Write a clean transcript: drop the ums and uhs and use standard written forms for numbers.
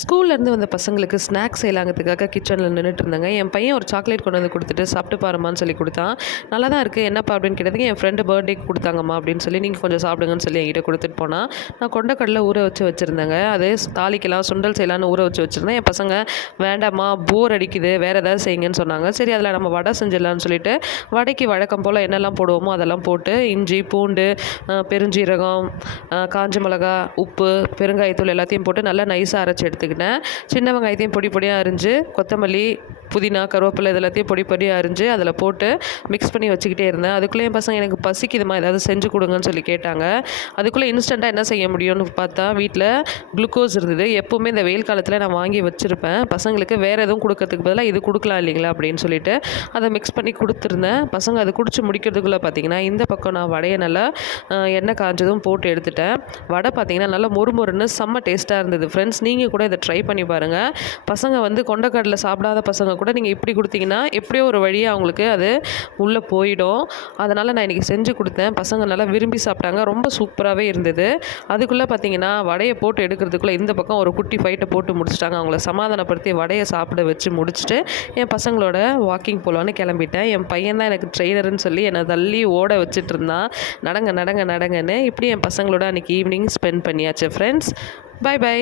ஸ்கூல்லேருந்து வந்த பசங்களுக்கு ஸ்நாக்ஸ் செய்யலாங்கிறதுக்காக கிச்சனில் நின்றுட்டு இருந்தாங்க. என் பையன் ஒரு சாக்லேட் கொண்டு வந்து கொடுத்துட்டு சாப்பிட்டு பாருமான்னு சொல்லி கொடுத்தான். நல்லா தான் இருக்குது, என்னப்பா அப்படின்னு கேட்டதுக்கு என் ஃப்ரெண்டு பர்த்டேக்கு கொடுத்தாங்கம்மா அப்படின்னு சொல்லி நீங்கள் கொஞ்சம் சாப்பிடுங்கன்னு சொல்லி என்கிட்ட கொடுத்துட்டு போனால், நான் கொண்டக்கடலை ஊற வச்சுருந்தேங்க. அது தாளிக்கலாம் சுண்டல் செய்யலான்னு ஊற வச்சுருந்தேன். என் பசங்க வேண்டாம்மா போர் அடிக்குது வேறு ஏதாவது செய்யுங்கன்னு சொன்னாங்க. சரி அதில் நம்ம வடை செஞ்சிடலான்னு சொல்லிட்டு வடைக்கு வழக்கம் போல் என்னெல்லாம் போடுவோமோ அதெல்லாம் போட்டு இஞ்சி பூண்டு பெருஞ்சீரகம் காஞ்ச மிளகா உப்பு பெருங்காயத்தூள் எல்லாத்தையும் போட்டு நல்லா நைஸாக அரைச்சி எடுத்துக்கிட்டேன். சின்ன வெங்காயத்தையும் பொடி பொடியாக அரிஞ்சு கொத்தமல்லி புதினா கருவேப்பிலை இதெல்லாத்தையும் பொடி பொடியாக அரிஞ்சு அதில் போட்டு மிக்ஸ் பண்ணி வச்சுக்கிட்டே இருந்தேன். அதுக்குள்ளே என் பசங்க எனக்கு பசிக்குதுமா ஏதாவது செஞ்சு கொடுங்கன்னு சொல்லி கேட்டாங்க. அதுக்குள்ளே இன்ஸ்டண்ட்டாக என்ன செய்ய முடியும்னு பார்த்தா வீட்டில் குளுக்கோஸ் இருந்தது. எப்போவுமே இந்த வெயில் காலத்தில் நான் வாங்கி வச்சுருப்பேன். பசங்களுக்கு வேறு எதுவும் கொடுக்கறதுக்கு பதிலாக இது கொடுக்கலாம் இல்லைங்களா அப்படின்னு சொல்லிட்டு அதை மிக்ஸ் பண்ணி கொடுத்துருந்தேன். பசங்க அதை குடிச்சு முடிக்கிறதுக்குள்ளே பார்த்தீங்கன்னா இந்த பக்கம் நான் வடையை நல்லா எண்ணெய் காஞ்சதும் போட்டு எடுத்துட்டேன். வடை பார்த்தீங்கன்னா நல்லா மொறுமொறுன்னு செம்ம டேஸ்ட்டாக இருந்தது. ஃப்ரெண்ட்ஸ் நீங்கள் கூட இதை ட்ரை பண்ணி பாருங்கள். பசங்க வந்து கொண்டக்கடலை சாப்பிடாத பசங்க கூட நீங்கள் இப்படி கொடுத்தீங்கன்னா எப்படியோ ஒரு வழியாக அவங்களுக்கு அது உள்ளே போயிடும். அதனால் நான் இன்றைக்கி செஞ்சு கொடுத்தேன். பசங்க நல்லா விரும்பி சாப்பிட்டாங்க. ரொம்ப சூப்பராகவே இருந்தது. அதுக்குள்ளே பார்த்தீங்கன்னா வடையை போட்டு எடுக்கிறதுக்குள்ளே இந்த பக்கம் ஒரு குட்டி ஃபைட்டை போட்டு முடிச்சிட்டாங்க. அவங்கள சமாதானப்படுத்தி வடையை சாப்பிட வச்சு முடிச்சுட்டு என் பசங்களோட வாக்கிங் போகலான்னு கிளம்பிட்டேன். என் பையன் தான் எனக்கு ட்ரெயினருன்னு சொல்லி என்னை தள்ளி ஓட வச்சுட்டு இருந்தான். நடங்க நடங்க நடங்கன்னு இப்படி என் பசங்களோட அன்றைக்கி ஈவினிங் ஸ்பெண்ட் பண்ணியாச்சு ஃப்ரெண்ட்ஸ். Bye by.